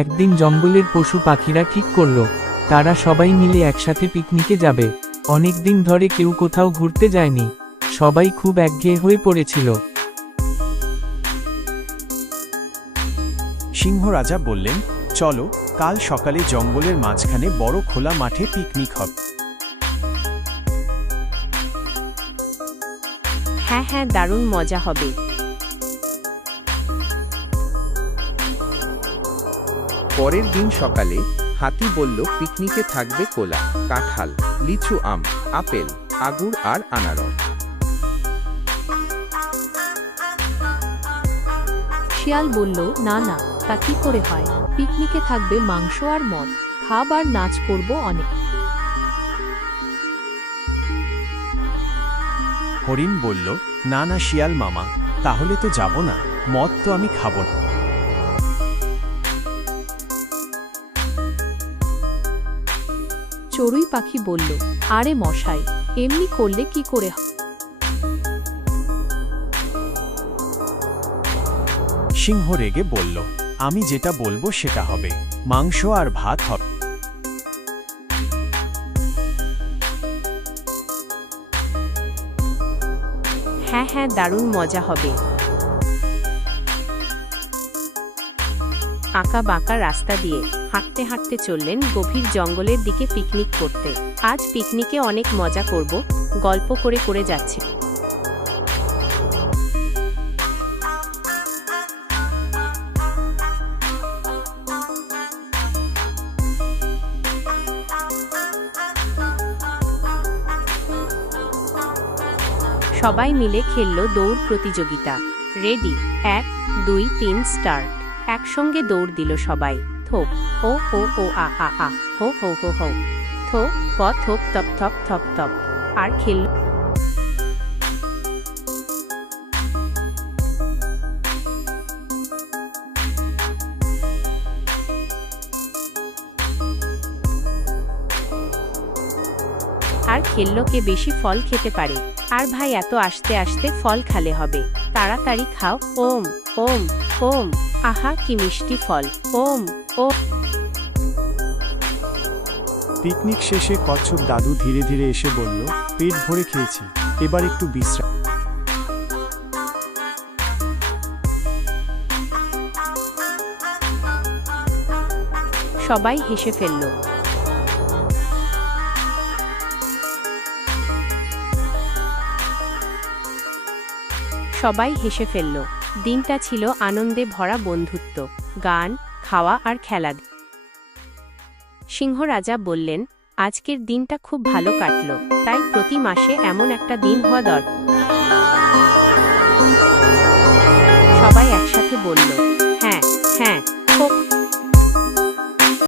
একদিন জঙ্গলের পশু পাখিরা ঠিক করল তারা সবাই মিলে একসাথে পিকনিকে যাবে। অনেকদিন ধরে কেউ কোথাও ঘুরতে যায়নি, সবাই খুব একঘেয়ে হয়ে পড়েছিল। সিংহ রাজা বললেন, চলো কাল সকালে জঙ্গলের মাঝখানে বড় খোলা মাঠে পিকনিক হবে। হ্যাঁ হ্যাঁ, দারুণ মজা হবে। পরের দিন সকালে হাতি বলল, পিকনিকে থাকবে কোলা, কাঁঠাল, লিচু, আম, আপেল, আঙুর আর আনারস। শিয়াল বলল, না না, তা কি করে হয়? পিকনিকে থাকবে মাংস আর মদ, খাবার নাচ করব অনেক। হরিণ বলল, না না শিয়াল মামা, তাহলে তো যাব না, মদ তো আমি খাব না। চড়ুই পাখি বলল, আরে মশাই, এমনি করলে কি করে হয়? সিংহ রেগে বলল, আমি যেটা বলবো সেটা হবে, মাংস আর ভাত হবে। হ্যাঁ হ্যাঁ, দারুণ মজা হবে। আঁকা বাঁকা রাস্তা দিয়ে হাঁটতে হাঁটতে চললেন গভীর জঙ্গলের দিকে পিকনিক করতে। আজ পিকনিকে অনেক মজা করব, গল্প করে করে যাচ্ছে। সবাই মিলে খেলল দৌড় প্রতিযোগিতা। Ready, 1 2 3 start. একসঙ্গে দৌড় দিল সবাই। থোপ ও ও ও আ আ আ, হো হো হো হো, থো প থোপ তপ থপ থপ থপ। আর খেলল। আর খেলল কে বেশি ফল খেতে পারে। আর ভাই, এত আস্তে আস্তে ফল খালে হবে, তাড়াতাড়ি খাও। ওম ওম ওম, আহা কি মিষ্টি ফল। ওম ও। পিকনিক শেষে কচ্ছপ দাদু ধীরে ধীরে এসে বলল, পেট ভরে খেয়েছি, এবার একটু বিশ্রাম। সবাই হেসে ফেলল। সবাই হেসে ফেলল। দিনটা ছিল আনন্দে ভরা, বন্ধুত্ব, গান, খাওয়া আর খেলা। সিংহ রাজা বললেন, আজকের দিনটা খুব ভালো কাটলো, তাই প্রতি মাসে এমন একটা দিন হওয়া দরকার। সবাই একসাথে বলল, হ্যাঁ হ্যাঁ, খুব